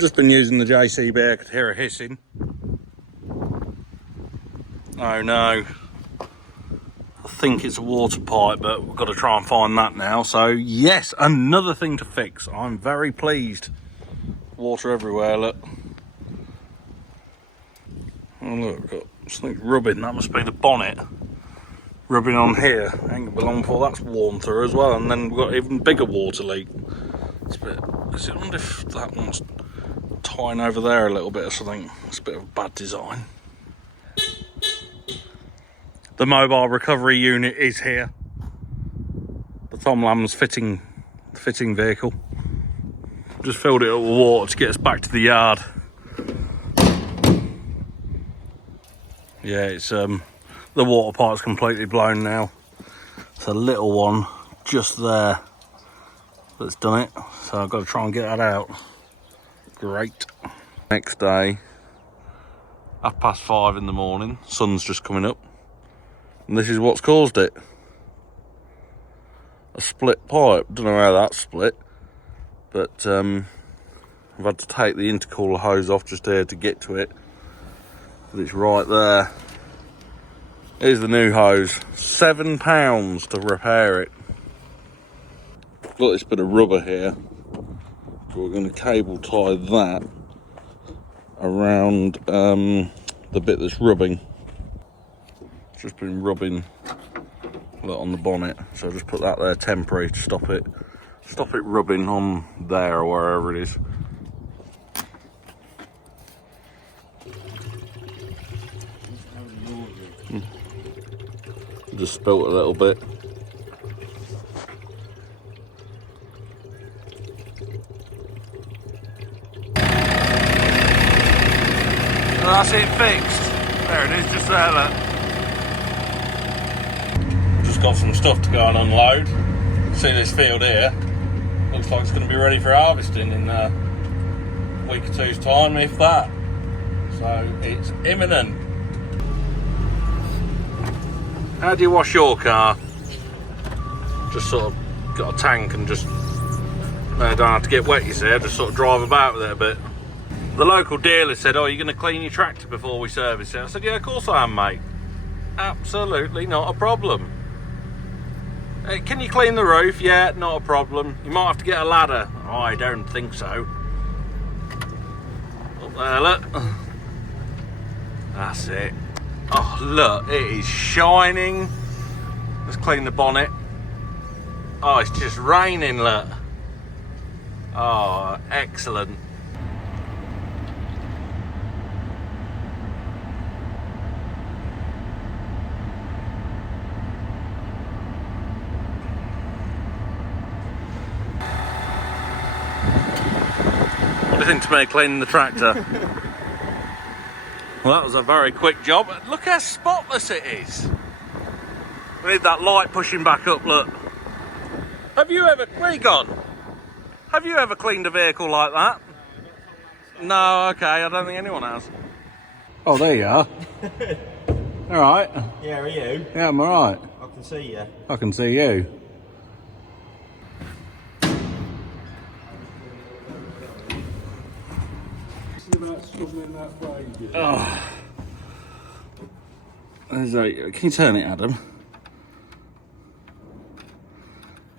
Just been using the JCB, I could hear a hissing. Oh no. I think it's a water pipe, but we've got to try and find that now. So yes, another thing to fix. I'm very pleased. Water everywhere, look. Oh look, we've got something rubbing, that must be the bonnet. Rubbing on here, ain't gonna be long before that's worn through as well. And then we've got even bigger water leak. It's a bit, I wonder if that one's tying over there a little bit or something. It's a bit of a bad design. The mobile recovery unit is here. The Tom Lamb's fitting vehicle. Just filled it up with water to get us back to the yard. Yeah, it's the water pipe's completely blown now. It's a little one just there that's done it. So I've got to try and get that out. Great. Next day, 5:30 in the morning, sun's just coming up. And this is what's caused it. A split pipe. Don't know how that's split. But I've had to take the intercooler hose off just here to get to it. But it's right there. Here's the new hose. £7 to repair it. Got this bit of rubber here. So we're going to cable tie that around the bit that's rubbing. It's just been rubbing on the bonnet. So I'll just put that there temporary to stop it rubbing on there or wherever it is. Just spilt a little bit. And that's it fixed. There it is, just there, look. Just got some stuff to go and unload. See this field here? Looks like it's going to be ready for harvesting in a week or two's time, if that. So it's imminent. How do you wash your car? Just sort of got a tank and just, no, don't have to get wet, you see, I just sort of drive about with it a bit. The local dealer said, oh, you're going to clean your tractor before we service it? I said, yeah, of course I am, mate. Absolutely not a problem. Hey, can you clean the roof? Yeah, not a problem. You might have to get a ladder. Oh, I don't think so. Up there, look. That's it. Oh, look, it is shining. Let's clean the bonnet. Oh, it's just raining, look. Oh, excellent. What do you think to me cleaning the tractor? Well, that was a very quick job. Look how spotless it is. We need that light pushing back up, look. Have you ever, where you gone? Have you ever cleaned a vehicle like that? No, okay, I don't think anyone has. Oh, there you are. All right. Yeah, are you? Yeah, I'm all right. I can see you. I can see you. Oh. Can you turn it, Adam?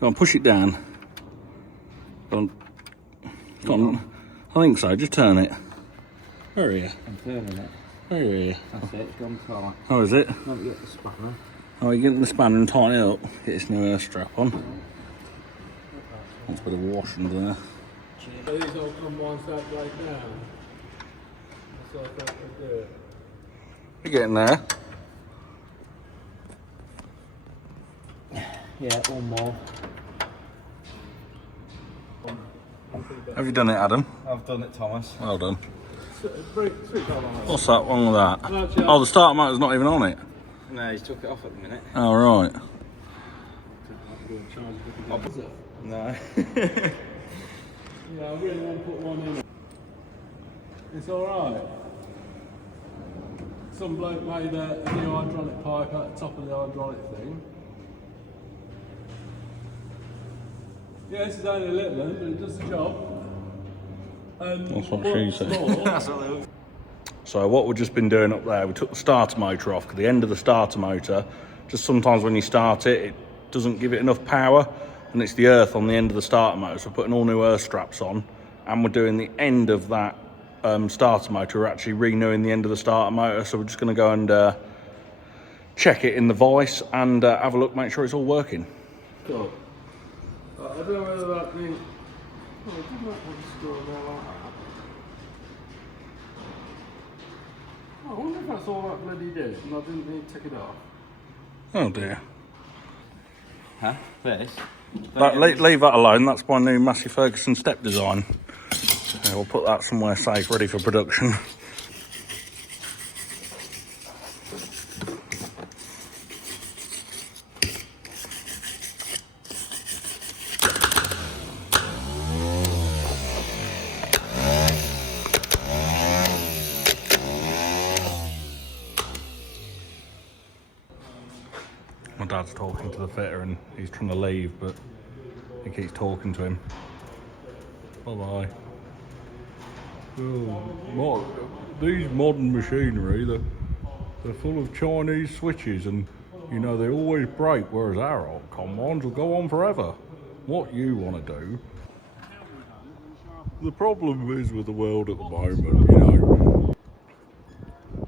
Go on, push it down. Go on. Go on. I think so, just turn it. Where are you? I'm turning it. Where are you? That's it, it's gone tight. Oh, is it? Don't get the spanner. Oh, you're getting the spanner and tighten it up. Get this new air strap on. That's a bit of washing there. So these all come one side right down. So I thought we'd do it. You're getting there. Yeah, one more. Have you done it, Adam? I've done it, Thomas. Well done. Switch on. What's that wrong with that? Oh, the starter motor's not even on it. No, he's took it off at the minute. Oh, right. No. Yeah, I really want to put one in. It's alright. Some bloke made a new hydraulic pipe at the top of the hydraulic thing. Yeah, this is only a little one, but it does the job. And That's what she said. more, That's what they were. So what we've just been doing up there, we took the starter motor off, 'cause the end of the starter motor, just sometimes when you start it, it doesn't give it enough power, and it's the earth on the end of the starter motor. So we're putting all new earth straps on, and we're doing the end of that starter motor. We're actually renewing the end of the starter motor, so we're just going to go and check it in the vice and have a look, make sure it's all working. cool. I don't know whether that means. Oh, I did like one store there like that. I wonder if that's all that bloody did, and I didn't need to take it off. Oh dear. Huh? This? Leave that alone, that's my new Massey Ferguson step design. Yeah, we'll put that somewhere safe, ready for production. My dad's talking to the fitter and he's trying to leave, but he keeps talking to him. Bye-bye. Oh, these modern machinery, they're full of Chinese switches and, you know, they always break, whereas our old combines will go on forever. What you want to do. The problem is with the world at the moment, you know.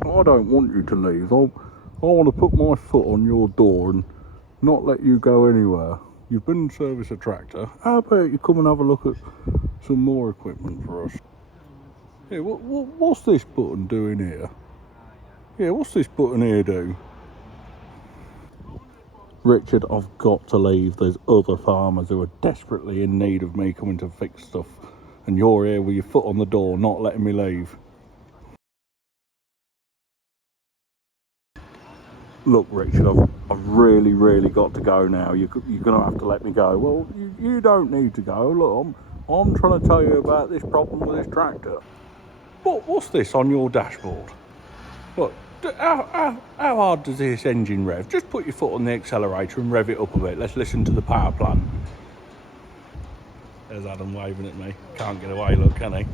I don't want you to leave. I want to put my foot on your door and not let you go anywhere. You've been and service a tractor. How about you come and have a look at some more equipment for us? Yeah, what's this button doing here? Yeah, what's this button here do? Richard, I've got to leave. There's other farmers who are desperately in need of me coming to fix stuff. And you're here with your foot on the door, not letting me leave. Look, Richard, I've really got to go now. You're going to have to let me go. Well, you don't need to go. Look, I'm trying to tell you about this problem with this tractor. What's this on your dashboard? Look, how hard does this engine rev? Just put your foot on the accelerator and rev it up a bit. Let's listen to the power plant. There's Adam waving at me. Can't get away, look, can he?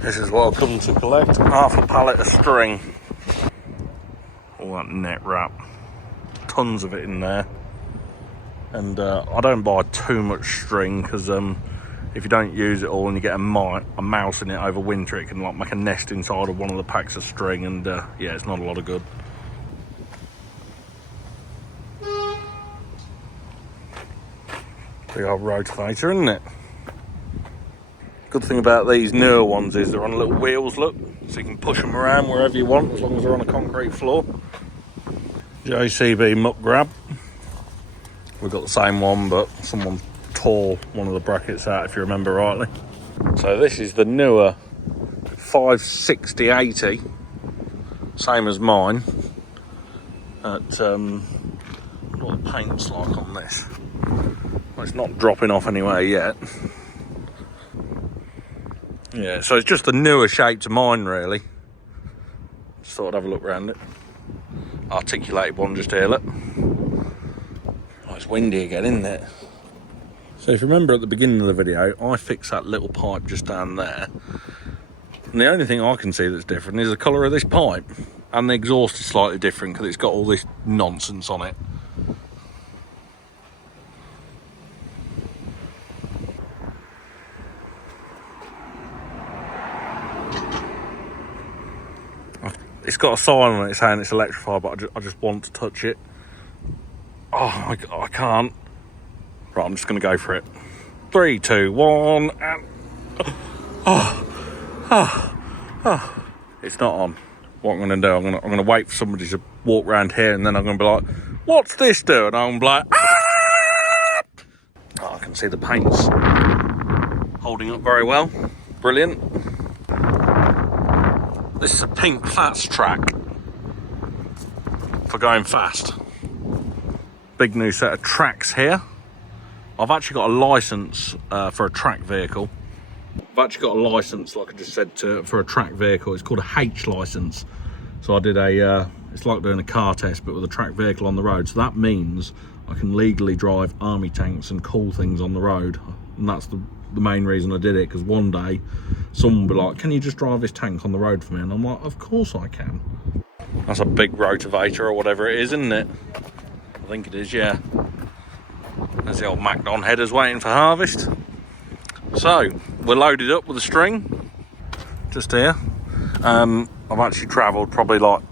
This is what I've come to collect, half a pallet of string. All that net wrap, tons of it in there. And I don't buy too much string because if you don't use it all and you get a mouse in it over winter, it can like make a nest inside of one of the packs of string, and yeah, it's not a lot of good. Big old rotavator, isn't it? Good thing about these newer ones is they're on little wheels, look, so you can push them around wherever you want as long as they're on a concrete floor. JCB muck grab. We've got the same one, but someone tore one of the brackets out, if you remember rightly. So this is the newer 560/80, same as mine. At what the paint's like on this. Well, it's not dropping off anywhere yet. Yeah, so it's just a newer shape to mine, really. Just thought I'd have a look around it. Articulated one just here, look. Oh, it's windy again, isn't it? So if you remember at the beginning of the video, I fixed that little pipe just down there. And the only thing I can see that's different is the colour of this pipe. And the exhaust is slightly different because it's got all this nonsense on it. It's got a sign on it saying it's electrified, but I just want to touch it. Oh, I can't. Right, I'm just going to go for it. 3, 2, 1, and... It's not on. What I'm going to do, I'm going to wait for somebody to walk around here, and then I'm going to be like, what's this do? And I'm like, ah! Oh, I can see the paint's holding up very well. Brilliant. This is a pink fast track for going fast. Big new set of tracks here. I've actually got a license for a track vehicle. I've actually got a license, like I just said, for a track vehicle. It's called a H license. So I did a It's like doing a car test, but with a tracked vehicle on the road. So that means I can legally drive army tanks and cool things on the road. And that's the main reason I did it, because one day someone will be like, can you just drive this tank on the road for me? And I'm like, of course I can. That's a big rotavator or whatever it is, isn't it? I think it is, yeah. There's the old MacDon headers waiting for harvest. So, we're loaded up with a string, just here. I've actually travelled probably like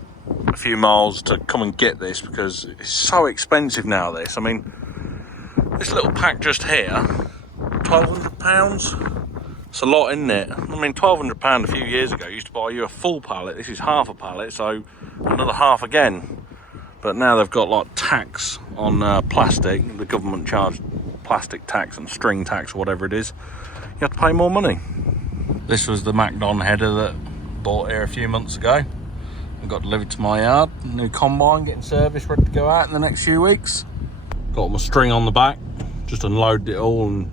a few miles to come and get this because it's so expensive now, this. I mean, this little pack just here, £1,200. It's a lot, isn't it? I mean, £1,200 a few years ago used to buy you a full pallet. This is half a pallet, so another half again. But now they've got like tax on plastic. The government charged plastic tax and string tax or whatever it is. You have to pay more money. This was the MacDon header that bought here a few months ago. It got delivered to my yard. New combine, getting serviced, ready to go out in the next few weeks. Got my string on the back. Just unloaded it all and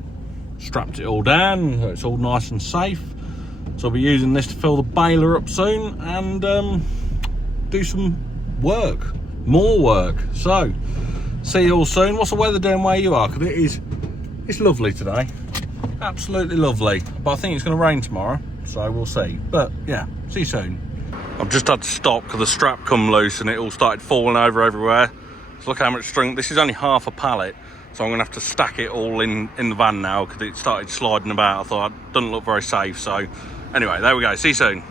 strapped it all down. So it's all nice and safe. So I'll be using this to fill the baler up soon and do some work. More work. So, see you all soon. What's the weather doing where you are? Because it's lovely today. Absolutely lovely. But I think it's going to rain tomorrow. So we'll see. But yeah, see you soon. I've just had to stop because the strap come loose and it all started falling over everywhere. So look how much string. This is only half a pallet. So I'm going to have to stack it all in the van now because it started sliding about. I thought it doesn't look very safe. So anyway, there we go. See you soon.